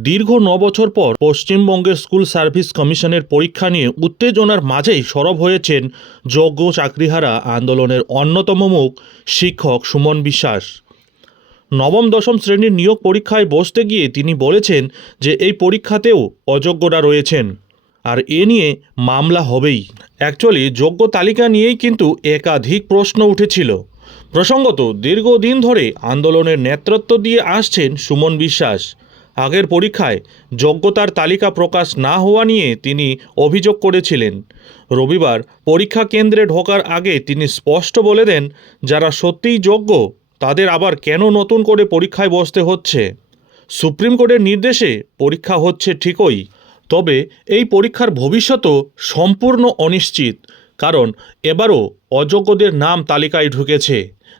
দীর্ঘ ন বছর পর পশ্চিমবঙ্গের স্কুল সার্ভিস কমিশনের পরীক্ষা নিয়ে উত্তেজনার মাঝেই সরব হয়েছেন যোগ্য চাকরিহারা আন্দোলনের অন্যতম মুখ শিক্ষক সুমন বিশ্বাস। নবম, দশম শ্রেণির নিয়োগ পরীক্ষায় বসতে গিয়ে তিনি বলেছেন যে এই পরীক্ষাতেও অযোগ্যরা রয়েছেন। আর এ নিয়ে মামলা হবেই। অ্যাকচুয়ালি যোগ্য তালিকা নিয়েই কিন্তু একাধিক প্রশ্ন উঠেছিল। প্রসঙ্গত, দীর্ঘদিন ধরে আন্দোলনের নেতৃত্ব দিয়ে আসছেন সুমন বিশ্বাস। আগের পরীক্ষায় যোগ্যতার তালিকা প্রকাশ না হওয়া নিয়ে তিনি অভিযোগ করেছিলেন। রবিবার পরীক্ষা কেন্দ্রে ঢোকার আগে তিনি স্পষ্ট বলে দেন, যারা সত্যিই যোগ্য, তাদের আবার কেন নতুন করে পরীক্ষায় বসতে হচ্ছে? সুপ্রিম কোর্টের নির্দেশে পরীক্ষা হচ্ছে ঠিকই, তবে এই পরীক্ষার ভবিষ্যতও সম্পূর্ণ অনিশ্চিত, কারণ এবারও অযোগ্যদের নাম তালিকায় ঢুকেছে।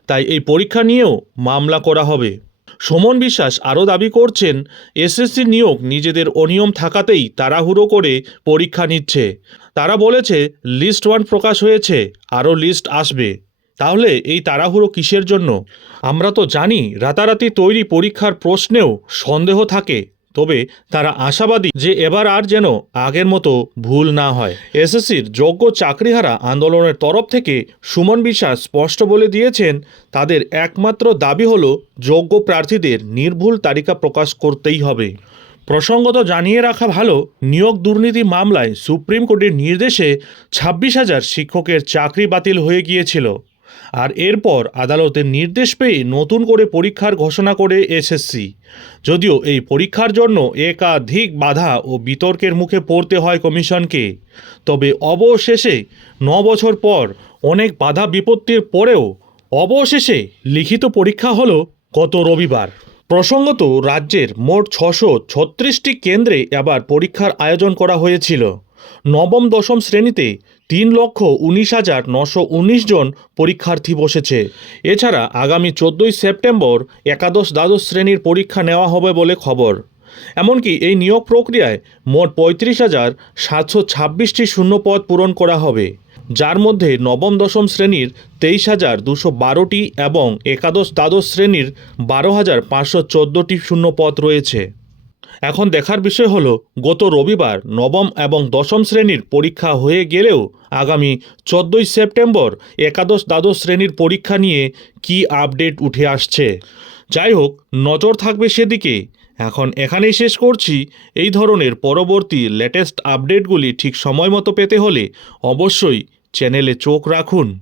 তাই এই পরীক্ষা নিয়েও মামলা করা হবে। সুমন বিশ্বাস আরও দাবি করছেন, এসএসসি নিয়োগ নিজেদের অনিয়ম থাকাতেই তাড়াহুড়ো করে পরীক্ষা নিচ্ছে। তারা বলেছে, লিস্ট ওয়ান প্রকাশ হয়েছে, আরও লিস্ট আসবে। তাহলে এই তাড়াহুড়ো কিসের জন্য? আমরা তো জানি, রাতারাতি তৈরি পরীক্ষার প্রশ্নেও সন্দেহ থাকে। তবে তারা আশাবাদী যে এবার আর যেন আগের মতো ভুল না হয়। এসএসসির যোগ্য চাকরিহারা আন্দোলনের তরফ থেকে সুমন বিশ্বাস স্পষ্ট বলে দিয়েছেন, তাদের একমাত্র দাবি হলো যোগ্য প্রার্থীদের নির্ভুল তালিকা প্রকাশ করতেই হবে। প্রসঙ্গত জানিয়ে রাখা ভালো, নিয়োগ দুর্নীতি মামলায় সুপ্রিম কোর্টের নির্দেশে ছাব্বিশ হাজার শিক্ষকের চাকরি বাতিল হয়ে গিয়েছিল। আর এরপর আদালতের নির্দেশ পেয়ে নতুন করে পরীক্ষার ঘোষণা করে এসএসসি। যদিও এই পরীক্ষার জন্য একাধিক বাধা ও বিতর্কের মুখে পড়তে হয় কমিশনকে। তবে অবশেষে ন বছর পর অনেক বাধা বিপত্তির পরেও অবশেষে লিখিত পরীক্ষা হলো গত রবিবার। প্রসঙ্গত, রাজ্যের মোট ছশো ছত্রিশটি কেন্দ্রে এবার পরীক্ষার আয়োজন করা হয়েছিল। নবম দশম শ্রেণীতে তিন লক্ষ উনিশ হাজার নশো উনিশ জন পরীক্ষার্থী বসেছে। এছাড়া আগামী চোদ্দোই সেপ্টেম্বর একাদশ দ্বাদশ শ্রেণির পরীক্ষা নেওয়া হবে বলে খবর। এমনকি এই নিয়োগ প্রক্রিয়ায় মোট পঁয়ত্রিশ হাজার সাতশো ছাব্বিশটি শূন্যপদ পূরণ করা হবে। যার মধ্যে নবম দশম শ্রেণির তেইশ হাজার দুশো বারোটি এবং একাদশ দ্বাদশ শ্রেণির বারো হাজার পাঁচশো চোদ্দোটি শূন্যপদ রয়েছে। এখন দেখার বিষয় হলো, গত রবিবার নবম এবং দশম শ্রেণির পরীক্ষা হয়ে গেলেও আগামী চোদ্দোই সেপ্টেম্বর একাদশ দ্বাদশ শ্রেণির পরীক্ষা নিয়ে কি আপডেট উঠে আসছে? যাই হোক, নজর থাকবে সেদিকে। এখন এখানেই শেষ করছি। এই ধরনের পরবর্তী লেটেস্ট আপডেটগুলি ঠিক সময় মতো পেতে হলে অবশ্যই চ্যানেলে চোখ রাখুন।